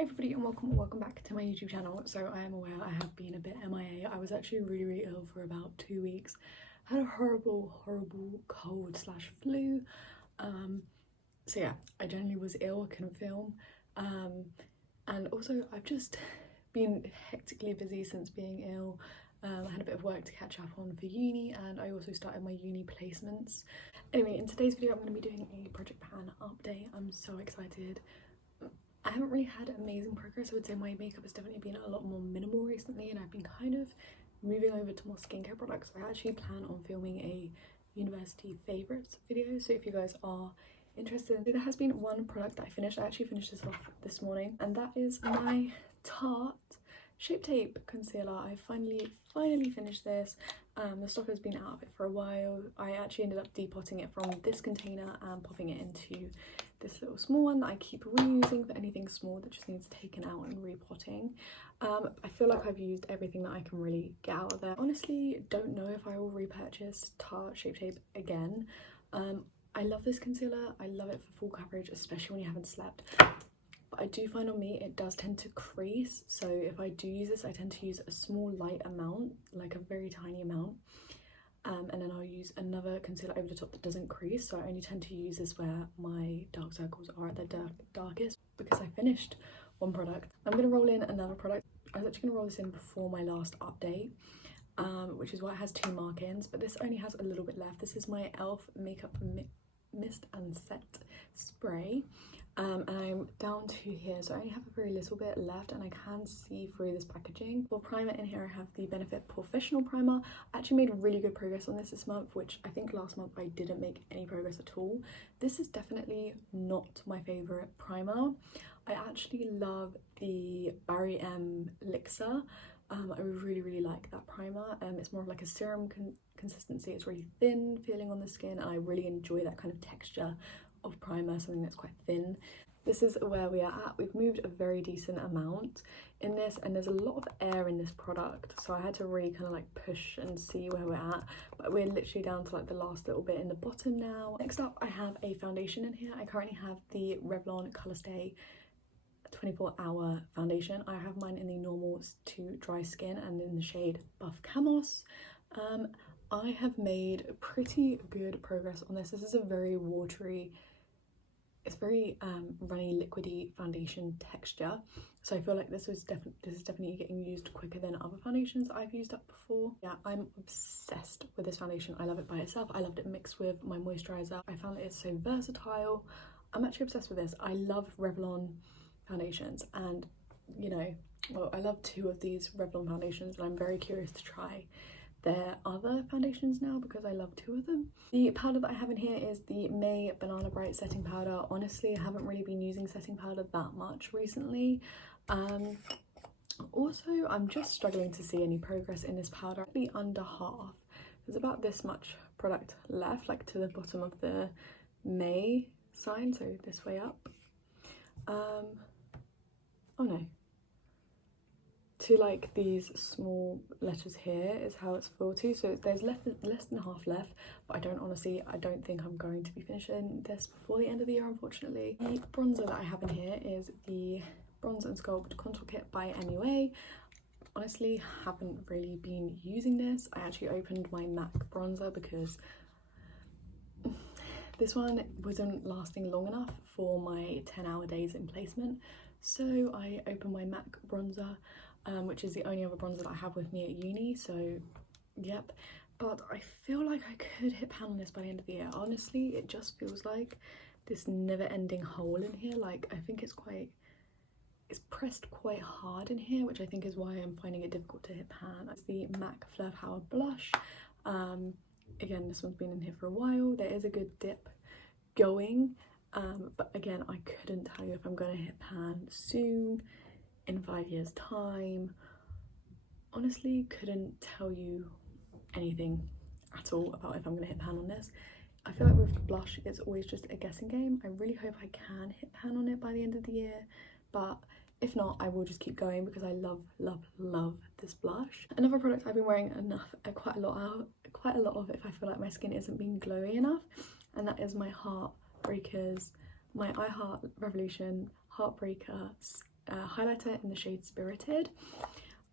Hey everybody, and welcome back to my YouTube channel. So I am aware I have been a bit MIA. I was actually really ill for about 2 weeks. Had a horrible cold slash flu. So yeah, I generally was ill, I couldn't film. And also I've just been hectically busy since being ill. I had a bit of work to catch up on for uni, and I also started my uni placements. Anyway, in today's video I'm going to be doing a project plan update. I'm so excited. I haven't really had amazing progress. I would say my makeup has definitely been a lot more minimal recently, and I've been kind of moving over to more skincare products. I actually plan on filming a university favourites video, so if you guys are interested. There has been one product that I finished. I actually finished this off this morning, and that is my Tarte Shape Tape Concealer. I finally finished this. The stock has been out of it for a while. I actually ended up depotting it from this container and popping it into this little small one that I keep reusing for anything small that just needs taken out and repotting. I feel like I've used everything that I can really get out of there. Honestly, don't know if I will repurchase Tarte Shape Tape again. I love this concealer. I love it for full coverage, especially when you haven't slept. But I do find on me it does tend to crease, so if I do use this I tend to use a small light amount, like a very tiny amount, and then I'll use another concealer over the top that doesn't crease. So I only tend to use this where my dark circles are at their darkest. Because I finished one product, I'm going to roll in another product. I was actually going to roll this in before my last update, which is why it has 2 mark-ins, but this only has a little bit left. This is my e.l.f. Makeup Mist and Set Spray. And I'm down to here, so I only have a very little bit left, and I can see through this packaging. For primer in here I have the Benefit Professional Primer. I actually made really good progress on this month, which I think last month I didn't make any progress at all. This is definitely not my favourite primer. I actually love the Barry M Elixir. I really like that primer. It's more of like a serum consistency. It's really thin feeling on the skin, and I really enjoy that kind of texture of primer, something that's quite thin. This is where we are at. We've moved a very decent amount in this, and there's a lot of air in this product, so I had to really kind of like push and see where we're at, but we're literally down to like the last little bit in the bottom now. Next up I have a foundation in here. I currently have the Revlon Colorstay 24-hour foundation. I have mine in the normal to dry skin and in the shade Buff Camos. I have made pretty good progress on this. This is a very watery, it's very runny, liquidy foundation texture, so I feel like this is definitely getting used quicker than other foundations I've used up before. Yeah, I'm obsessed with this foundation. I love it by itself. I loved it mixed with my moisturizer. I found that it's so versatile. I'm actually obsessed with this. I love Revlon foundations, and you know, well, I love 2 of these Revlon foundations, and I'm very curious to try their other foundations now because I love 2 of them. The powder that I have in here is the May Banana Bright setting powder. Honestly, I haven't really been using setting powder that much recently. Also, I'm just struggling to see any progress in this powder. Probably under half. There's about this much product left, like to the bottom of the May sign, so this way up. Oh no, to like these small letters here is how it's full to, so there's less than half left, but I don't think I'm going to be finishing this before the end of the year, unfortunately. The bronzer that I have in here is the Bronze and Sculpt Contour Kit by MUA. Honestly, haven't really been using this. I actually opened my MAC bronzer because this one wasn't lasting long enough for my 10-hour days in placement, so I opened my MAC bronzer, which is the only other bronzer that I have with me at uni, so yep. But I feel like I could hit pan on this by the end of the year. Honestly, it just feels like this never-ending hole in here. Like, I think it's pressed quite hard in here, which I think is why I'm finding it difficult to hit pan. That's the MAC Fleur Power blush. Again, this one's been in here for a while. There is a good dip going, but again, I couldn't tell you if I'm going to hit pan soon, in 5 years time. Honestly, couldn't tell you anything at all about if I'm going to hit pan on this. I feel like with blush it's always just a guessing game. I really hope I can hit pan on it by the end of the year, but if not, I will just keep going because I love this blush. Another product I've been wearing quite a lot of if I feel like my skin isn't being glowy enough, and that is my I Heart Revolution Heartbreaker highlighter in the shade Spirited.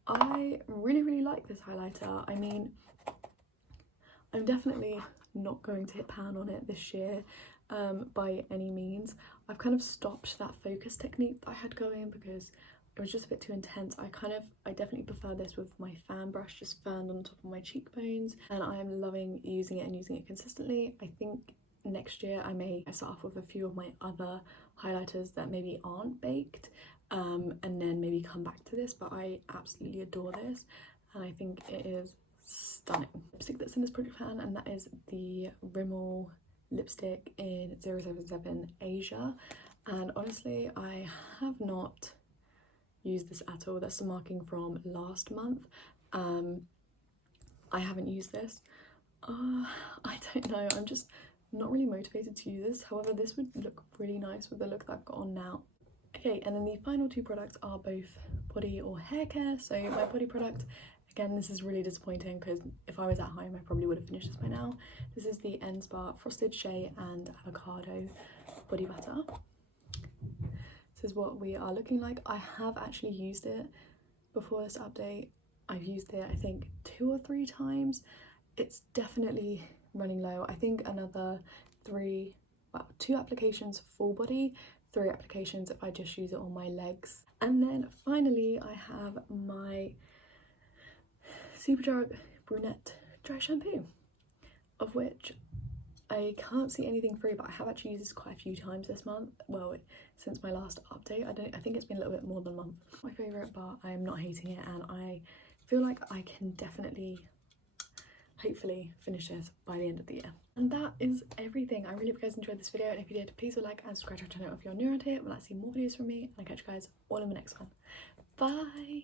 I really like this highlighter. I mean, I'm definitely not going to hit pan on it this year by any means. I've kind of stopped that focus technique that I had going because it was just a bit too intense. I definitely prefer this with my fan brush, just fanned on top of my cheekbones, and I am loving using it and using it consistently. I think next year I may start off with a few of my other highlighters that maybe aren't baked, and then maybe come back to this, but I absolutely adore this and I think it is stunning. Lipstick that's in this project pan, and that is the Rimmel lipstick in 077 Asia, and honestly I have not used this at all. That's the marking from last month. I haven't used this. I don't know, I'm just not really motivated to use this. However, this would look really nice with the look that I've got on now. Okay, and then the final two products are both body or hair care. So my body product, again, this is really disappointing because if I was at home I probably would have finished this by now. This is the Endspa Frosted Shea and Avocado body butter. This is what we are looking like. I have actually used it before this update. I've used it I think 2 or 3 times. It's definitely running low. I think another 2 applications full body, 3 applications if I just use it on my legs. And then finally I have my Superdrug Brunette Dry Shampoo, of which I can't see anything free, but I have actually used this quite a few times this month. Well, since my last update. I think it's been a little bit more than a month. My favourite, but I am not hating it, and I feel like I can definitely, hopefully, finish this by the end of the year. And that is everything. I really hope you guys enjoyed this video, and if you did, please like and subscribe to our channel if you're new around here. We'll see more videos from me, and I'll catch you guys all in the next one. Bye!